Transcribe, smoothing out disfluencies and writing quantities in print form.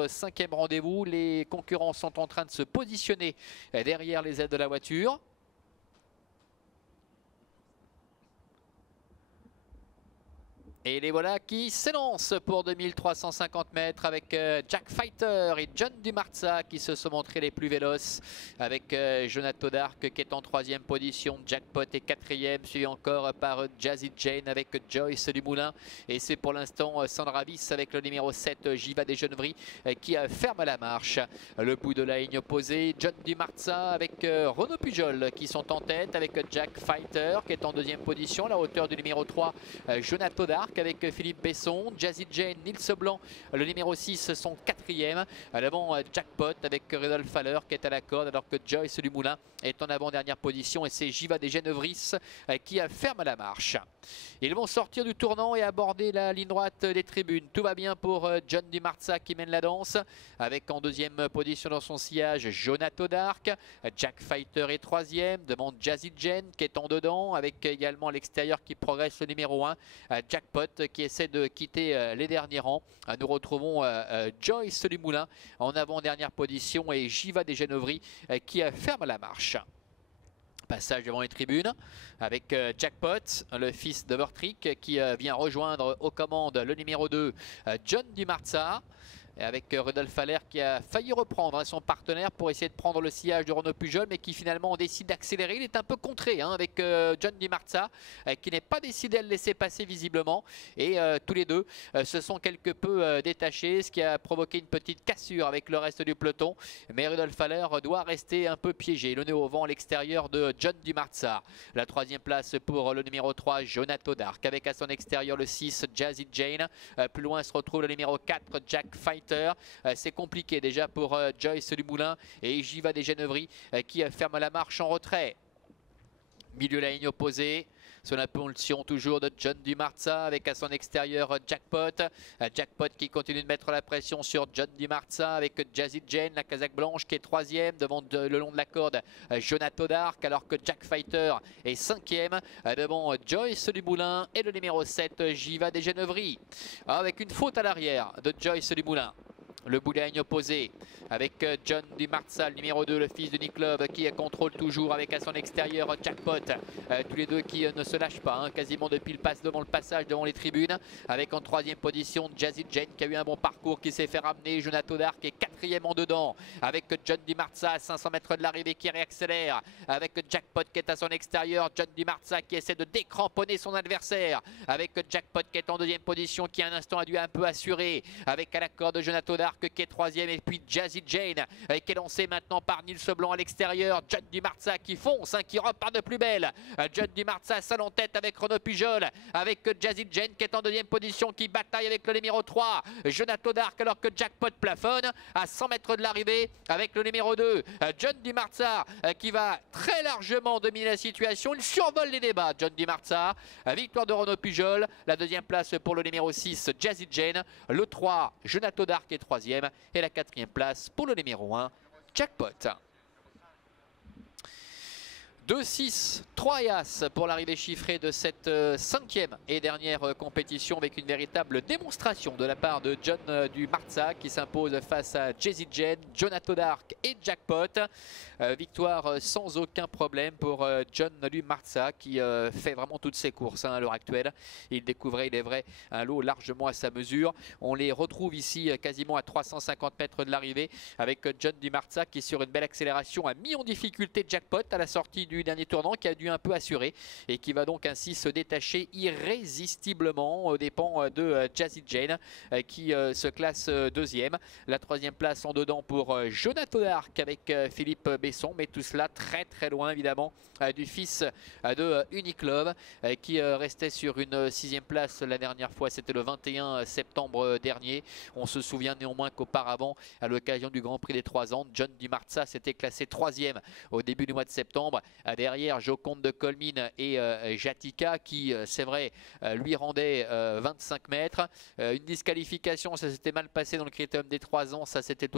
notre 5e rendez-vous. Les concurrents sont en train de se positionner derrière les ailes de la voiture. Et les voilà qui s'élancent pour 2350 mètres avec Jack Fighter et John Dumarza qui se sont montrés les plus véloces, avec Jonathan Dark qui est en 3e position, Jackpot est 4e, suivi encore par Jazzy Jane avec Joyce Dumoulin. Et c'est pour l'instant Sandra Wyss avec le numéro 7, Jiva des Genevries, qui ferme la marche. Le bout de la ligne opposée, John Dumarza avec Renaud Pujol qui sont en tête, avec Jack Fighter qui est en 2e position, à la hauteur du numéro 3, Jonathan Dark avec Philippe Besson, Jazzy Jane, Nils Blanc, le numéro 6 sont 4e. À l'avant, Jackpot avec Rudolf Faller qui est à la corde, alors que Joyce Dumoulin est en avant-dernière position, et c'est Jiva des Genevries qui ferme la marche. Ils vont sortir du tournant et aborder la ligne droite des tribunes. Tout va bien pour John Dumarza qui mène la danse, avec en 2e position dans son sillage Jonathan Dark. Jack Fighter est 3e, devant Jazzy Jane qui est en dedans, avec également à l'extérieur qui progresse le numéro 1, Jackpot qui essaie de quitter les derniers rangs. Nous retrouvons Joyce Dumoulin en avant-dernière position et Jiva des Genevries qui ferme la marche. Passage devant les tribunes avec Jackpot, le fils de Vortrick, qui vient rejoindre aux commandes le numéro 2, John Dumarza. Et avec Rudolf Faller qui a failli reprendre son partenaire pour essayer de prendre le sillage de Renaud Pujol, mais qui finalement décide d'accélérer. Il est un peu contré avec John Dumarza qui n'est pas décidé à le laisser passer visiblement. Et tous les deux se sont quelque peu détachés, ce qui a provoqué une petite cassure avec le reste du peloton. Mais Rudolf Faller doit rester un peu piégé. Le nez au vent à l'extérieur de John Dumarza. La 3e place pour le numéro 3, Jonathan Dark, avec à son extérieur le 6, Jazzy Jane. Plus loin se retrouve le numéro 4, Jack Fighter. C'est compliqué déjà pour Joyce Dumoulin et Jiva des Genevries qui ferme la marche en retrait. Milieu de la ligne opposée, sous l'impulsion toujours de John Dumarza, avec à son extérieur Jackpot. Jackpot qui continue de mettre la pression sur John Dumarza avec Jazzy Jane, la casaque blanche qui est 3e, devant le long de la corde Jonathan Dark, alors que Jack Fighter est 5e, devant Joyce Dumoulin et le numéro 7, Jiva des Genevries. Avec une faute à l'arrière de Joyce Dumoulin. Le bout de la ligne opposé avec John Dumarza, le numéro 2, le fils de Nick Love, qui contrôle toujours avec à son extérieur Jackpot. Tous les deux qui ne se lâchent pas, quasiment depuis le passage devant les tribunes. Avec en 3e position Jazzy Jane qui a eu un bon parcours, qui s'est fait ramener. Jonathan Dark est 4e en dedans, avec John Dumarza à 500 mètres de l'arrivée qui réaccélère. Avec Jackpot qui est à son extérieur, John Dumarza qui essaie de décramponner son adversaire. Avec Jackpot qui est en 2e position, qui à un instant a dû un peu assurer. Avec à la corde Jonathan Dark qui est 3e, et puis Jazzy Jane qui est lancé maintenant par Nils Blanc à l'extérieur. John Dumarza qui fonce, qui repart de plus belle. John Dumarza seul en tête avec Renaud Pujol, avec Jazzy Jane qui est en 2e position, qui bataille avec le numéro 3, Jonathan Dark, alors que Jackpot plafonne à 100 mètres de l'arrivée avec le numéro 2, John Dumarza qui va très largement dominer la situation. Il survole les débats, John Dumarza. Victoire de Renaud Pujol, la 2e place pour le numéro 6, Jazzy Jane, le 3, Jonathan Dark est 3e, et la 4e place pour le numéro 1, Jackpot. 2-6, 3 As pour l'arrivée chiffrée de cette 5e et dernière compétition, avec une véritable démonstration de la part de John Dumarza qui s'impose face à Jazzy Jane, Jonathan Dark et Jackpot. Victoire sans aucun problème pour John Dumarza qui fait vraiment toutes ses courses à l'heure actuelle. Il découvrait, il est vrai, un lot largement à sa mesure. On les retrouve ici quasiment à 350 mètres de l'arrivée, avec John Dumarza qui, sur une belle accélération, a mis en difficulté Jackpot à la sortie du dernier tournant, qui a dû un peu assurer et qui va donc ainsi se détacher irrésistiblement aux dépens de Jazzy Jane qui se classe 2e. La 3e place en dedans pour Jonathan Dark avec Philippe Besson, mais tout cela très très loin évidemment du fils de Unique Love qui restait sur une 6e place la dernière fois. C'était le 21 septembre dernier. On se souvient néanmoins qu'auparavant, à l'occasion du Grand Prix des 3 ans, John Dumarza s'était classé 3e au début du mois de septembre, derrière Joconde de Colmine et Jatica qui, c'est vrai, lui rendait 25 mètres. Une disqualification, ça s'était mal passé dans le critérium des 3 ans, ça c'était